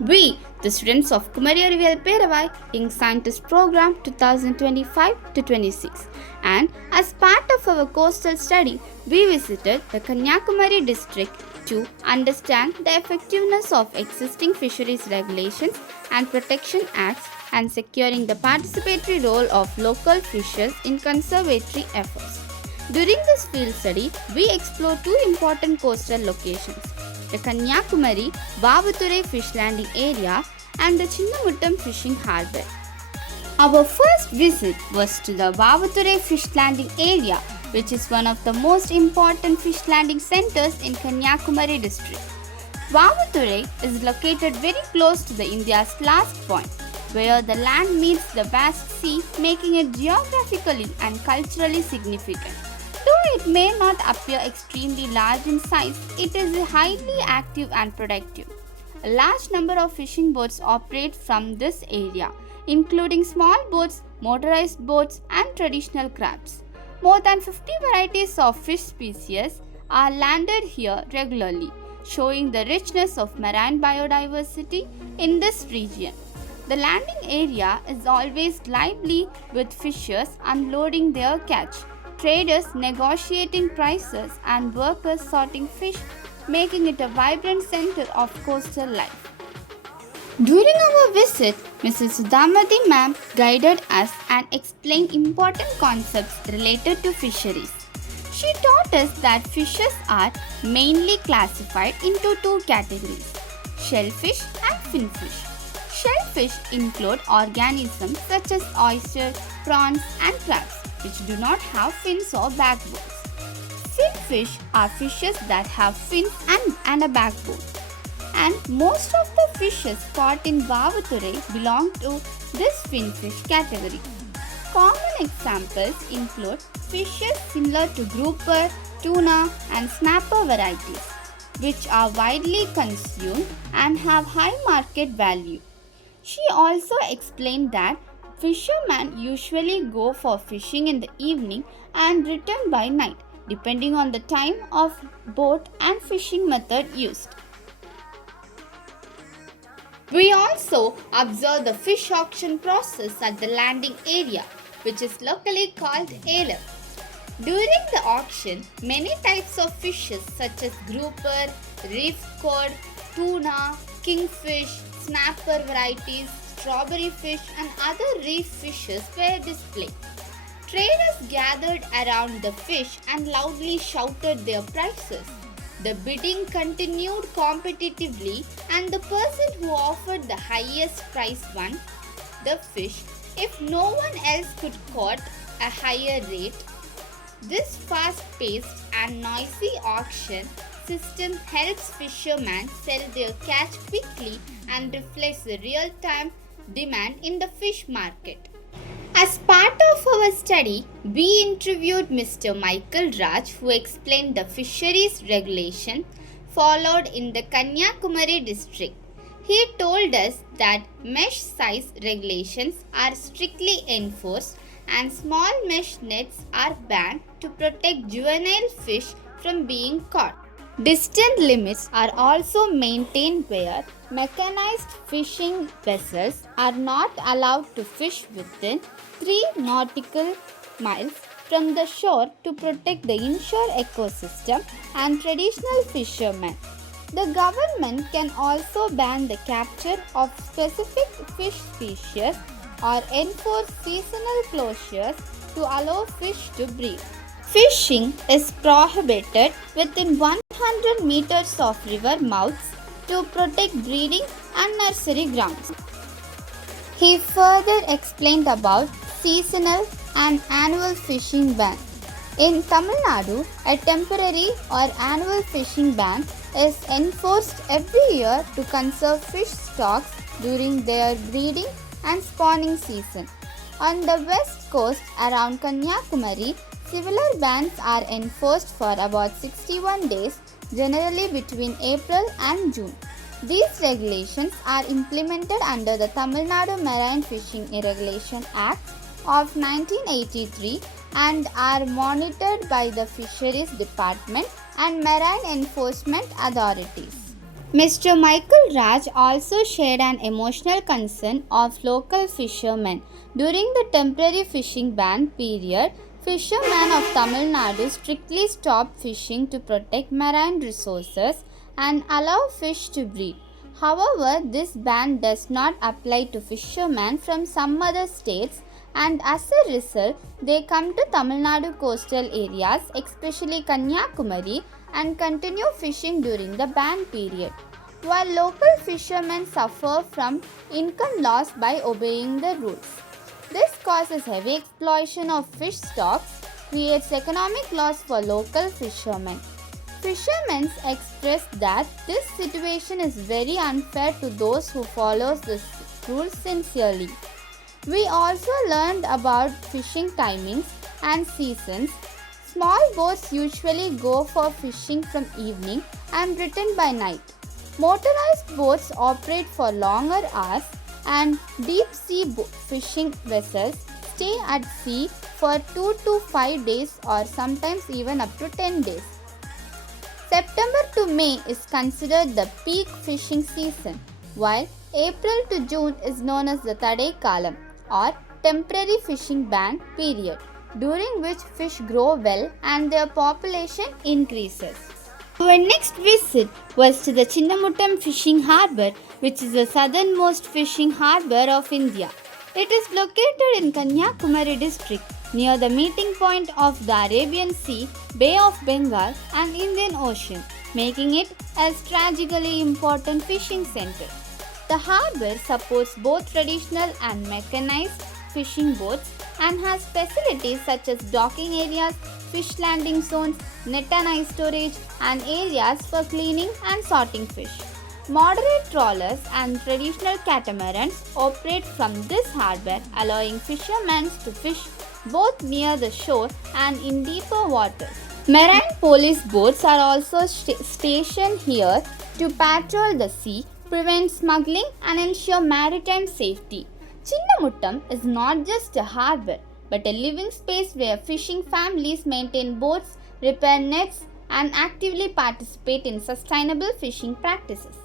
We, the students of Kumari Arivial Peravai Young Scientist Program 2025 to 26, and as part of our coastal study, we visited the Kanyakumari district to understand the effectiveness of existing fisheries regulations and protection acts and securing the participatory role of local fishers in conservatory efforts. During this field study, we explored two important coastal locations, the Kanyakumari Vavature fish landing area and the Chinnamuttam fishing harbour. Our first visit was to the Vavature fish landing area, which is one of the most important fish landing centers in Kanyakumari district. Vavature is located very close to the India's last point, where the land meets the vast sea, making it geographically and culturally significant. Though it may not appear extremely large in size, it is highly active and productive. A large number of fishing boats operate from this area, including small boats, motorized boats, and traditional crafts. More than 50 varieties of fish species are landed here regularly, showing the richness of marine biodiversity in this region. The landing area is always lively with fishers unloading their catch, traders negotiating prices, and workers sorting fish, making it a vibrant center of coastal life. During our visit, Mrs. Sudhamati ma'am guided us and explained important concepts related to fisheries. She taught us that fishes are mainly classified into two categories, shellfish and finfish. Shellfish include organisms such as oysters, prawns, and crabs, which do not have fins or backbones. Finfish are fishes that have fins and a backbone. And most of the fishes caught in Vavature belong to this finfish category. Common examples include fishes similar to grouper, tuna, and snapper varieties, which are widely consumed and have high market value. She also explained that fishermen usually go for fishing in the evening and return by night, depending on the time of boat and fishing method used. We also observed the fish auction process at the landing area, which is locally called Elam. During the auction, many types of fishes such as grouper, reef cod, tuna, kingfish, snapper varieties, strawberry fish, and other reef fishes were displayed. Traders gathered around the fish and loudly shouted their prices. The bidding continued competitively, and the person who offered the highest price won the fish if no one else could quote a higher rate. This fast-paced and noisy auction system helps fishermen sell their catch quickly and reflects the real-time demand in the fish market. As part of our study, we interviewed Mr. Michael Raj, who explained the fisheries regulation followed in the Kanyakumari district. He told us that mesh size regulations are strictly enforced and small mesh nets are banned to protect juvenile fish from being caught. Distance limits are also maintained where mechanized fishing vessels are not allowed to fish within 3 nautical miles from the shore to protect the inshore ecosystem and traditional fishermen. The government can also ban the capture of specific fish species or enforce seasonal closures to allow fish to breed. Fishing is prohibited within 100 meters of river mouths to protect breeding and nursery grounds. He further explained about seasonal and annual fishing ban. In Tamil Nadu, a temporary or annual fishing ban is enforced every year to conserve fish stocks during their breeding and spawning season. On the west coast around Kanyakumari, similar bans are enforced for about 61 days, generally between April and June. These regulations are implemented under the Tamil Nadu Marine Fishing Regulation Act of 1983 and are monitored by the Fisheries Department and Marine Enforcement Authorities. Mr. Michael Raj also shared an emotional concern of local fishermen. During the temporary fishing ban period, fishermen of Tamil Nadu strictly stopped fishing to protect marine resources and allow fish to breed. However, this ban does not apply to fishermen from some other states, and as a result, they come to Tamil Nadu coastal areas, especially Kanyakumari, and continue fishing during the ban period. While local fishermen suffer from income loss by obeying the rules. This causes heavy exploitation of fish stocks, creates economic loss for local fishermen. Fishermen express that this situation is very unfair to those who follow the rules sincerely. We also learned about fishing timings and seasons. Small boats usually go for fishing from evening and return by night. Motorized boats operate for longer hours and deep sea fishing vessels stay at sea for 2 to 5 days or sometimes even up to 10 days. September to May is considered the peak fishing season, while April to June is known as the Tadai Kalam or temporary fishing ban period, during which fish grow well and their population increases. Our next visit was to the Chinnamuttam fishing harbour, which is the southernmost fishing harbour of India. It is located in Kanyakumari district near the meeting point of the Arabian Sea, Bay of Bengal and Indian Ocean, making it a strategically important fishing centre. The harbour supports both traditional and mechanized fishing boats and has facilities such as docking areas, fish landing zones, net and ice storage, and areas for cleaning and sorting fish. Moderate trawlers and traditional catamarans operate from this harbour, allowing fishermen to fish both near the shore and in deeper waters. Marine police boats are also stationed here to patrol the sea, prevent smuggling, and ensure maritime safety. Chinnamuttam is not just a harbour, but a living space where fishing families maintain boats, repair nets, and actively participate in sustainable fishing practices.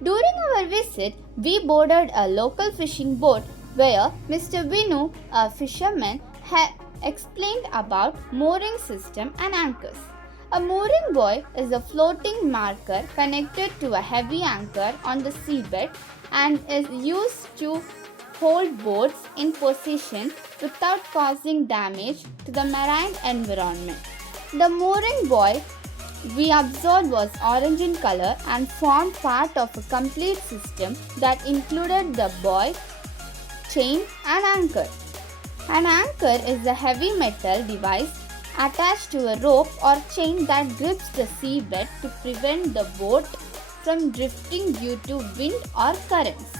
During our visit, we boarded a local fishing boat where Mr. Vinu, a fisherman, explained about mooring system and anchors. A mooring buoy is a floating marker connected to a heavy anchor on the seabed and is used to hold boats in position without causing damage to the marine environment. The mooring buoy we observed was orange in color and formed part of a complete system that included the buoy, chain and anchor. An anchor is a heavy metal device attached to a rope or chain that grips the seabed to prevent the boat from drifting due to wind or currents.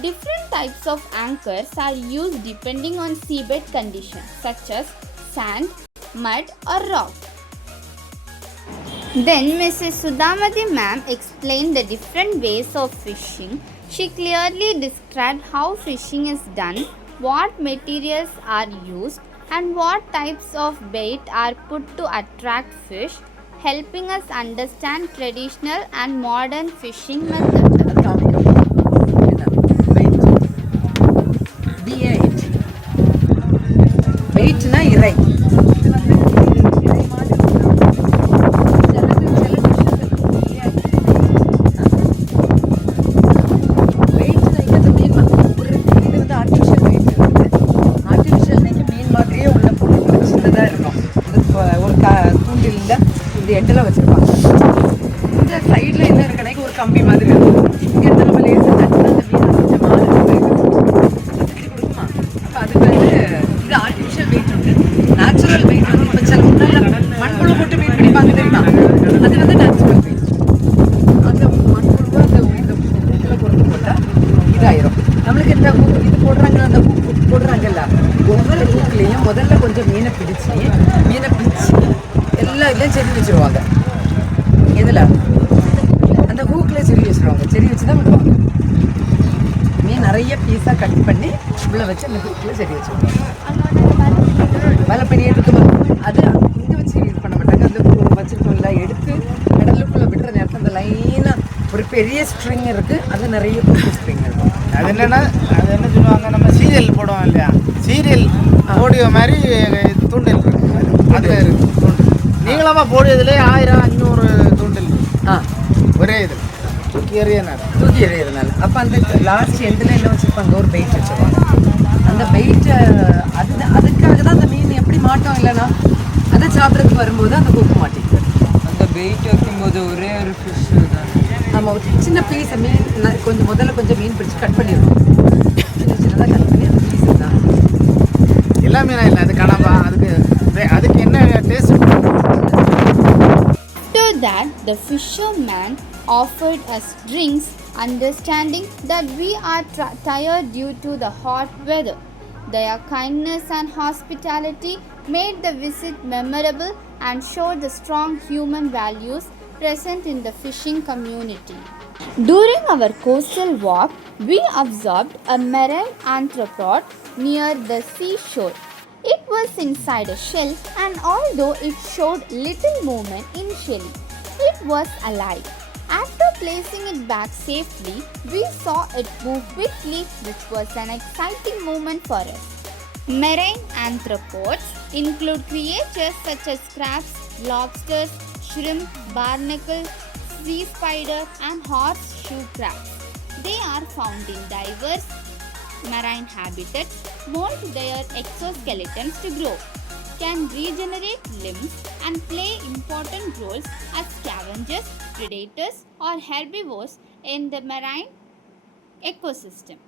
Different types of anchors are used depending on seabed conditions such as sand, mud or rock. Then Mrs. Sudhamati ma'am explained the different ways of fishing. She clearly described how fishing is done, what materials are used, and what types of bait are put to attract fish, helping us understand traditional and modern fishing methods. Baitனா இறை. எண்டில் வச்சுருப்பாங்க. இந்த சைடில் என்ன இருக்கணைக்கு ஒரு கம்பி மாதிரி இருக்கும். இங்கே நம்ம லேசாக தட்டினா அந்த மீன் கொஞ்சம் மாறு கொடுக்குமா. அப்போ அதுக்கு இது ஆர்டிஃபிஷியல் வெயிட் உண்டு. நேச்சுரல் வெயிட் இப்போ சில முன்னாடி மண்புழு போட்டு மீன் பிடிப்பாங்க தெரியுமா, அது நேச்சுரல் வெயிட். அந்த மண்புழு அந்த இதில் பொறுத்து போட்டால் இதாயிரும். நம்மளுக்கு இந்த இது போடுறாங்க, அந்த போடுறாங்கல்ல, ஒவ்வொரு பூக்குலேயும் முதல்ல கொஞ்சம் மீனை பிடிச்சி எல்லா இதுலேயும் செடி வச்சுருவாங்க. இதில் அந்த ஹூக்கில் செடி வச்சுருவாங்க. செடி வச்சு தான் விடுவாங்க. மீன் நிறைய பீஸாக கட் பண்ணி உள்ளே வச்சு அந்த ஹூக்கில் செடி வச்சுருவாங்க. வலை பெரிய இருக்குமா, அது இங்கே வச்சு யூஸ் பண்ண மாட்டாங்க. அந்த வச்சுருக்கோம்ல, எடுத்து கடலுக்குள்ளே விடுற நேரத்தில் அந்த லைனாக ஒரு பெரிய ஸ்ட்ரிங் இருக்கு, அது நிறைய குட்டி ஸ்ட்ரிங் இருக்கும். அது என்னன்னா அது என்ன சொல்லுவாங்க, நம்ம சீரியல் போடுவோம் இல்லையா, சீரியல் போடியோ மாதிரி தூண்டில் இருக்கு, அதில் இருக்கு தூண்டில். நீளமாக போடியதுலேயே 1000 500 தூண்டில் ஒரே இது தூக்கி எறியறதுனால. அப்போ அந்த லாஸ்ட் எண்டில் என்ன வச்சுருப்பாங்க, ஒரு பெயிட் வச்சுருவாங்க. அந்த பெயிட்டை அதுக்காக தான் அந்த மீன் எப்படி மாட்டோம் இல்லைன்னா அதை சாப்பிட்றதுக்கு வரும்போது அந்த கொக்கு மாட்டிக்குது. அந்த வெயிட் வைக்கும்போது ஒரே ஒரு ஃபிஷ் தான். நம்ம ஒரு சின்ன பீஸை மீன் முதல்ல கொஞ்சம் மீன் பிடிச்சி கட் பண்ணிடுவோம். சின்னதாக கட் பண்ணி அந்த பீஸு தான் எல்லா மீனா இல்லை, அது கனவா, அதுக்கு என்ன taste. After that, the fisherman offered us drinks, understanding that we are tired due to the hot weather. Their kindness and hospitality made the visit memorable and showed the strong human values present in the fishing community. During our coastal walk, we observed a marine arthropod near the seashore. It was inside a shell, and although it showed little movement initially, it was alive. After placing it back safely, we saw it move quickly, which was an exciting moment for us. Marine arthropods include creatures such as crabs, lobsters, shrimp, barnacle, sea spider, and horseshoe crabs. They are found in diverse marine habitats, mold their exoskeletons to grow, can regenerate limbs, and play important roles as scavengers, predators, or herbivores in the marine ecosystem.